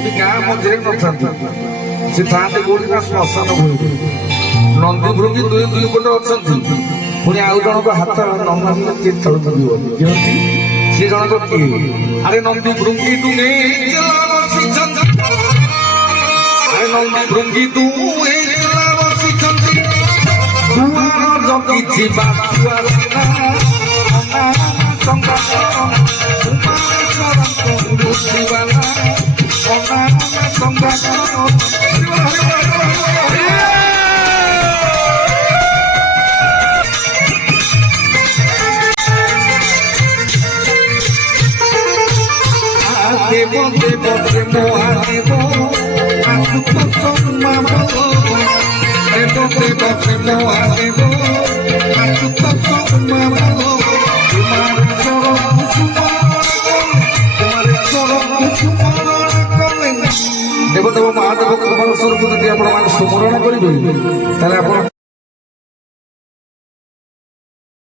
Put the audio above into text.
କୋଉଠି ଗାଁ ମଝିରେ ନଥାନ୍ତି, ସେ ଥାନ୍ତି କୋଉଠି ନା ଶ୍ମଶାନ ଭୂମିରେ। ନନ୍ଦୀ ଭୃଙ୍ଗି ଦୁଇ ଦୁଇ ପଟେ ଅଛନ୍ତି, ପୁଣି ଆଉ ଜଣଙ୍କ ହାତ ନ ମାରିଲେ କିଏ ତଳକୁ ଯିବନି। ଯେମିତି ସେ ଜଣକ କିଏ? ଆରେ ନନ୍ଦୀ ଭୃଙ୍ଗି ଦୁହେଁ ବସିଛନ୍ତି, ଆରେ ନନ୍ଦୀ ଭୃଙ୍ଗି ଦୁହେଁ ବସିଛନ୍ତି, ଦୁଆର ଜଗିଛି ବାସୁଆ ସିନା দেব দেব প্রেম আদেব আসুক সম্মান দেব দেব প্রেম আদেব আসুক সম্মান তোমার চরণ দেবদেব মহাদেব তোমার স্বরূপ যদি আপনার স্মরণ করবে তাহলে আপনার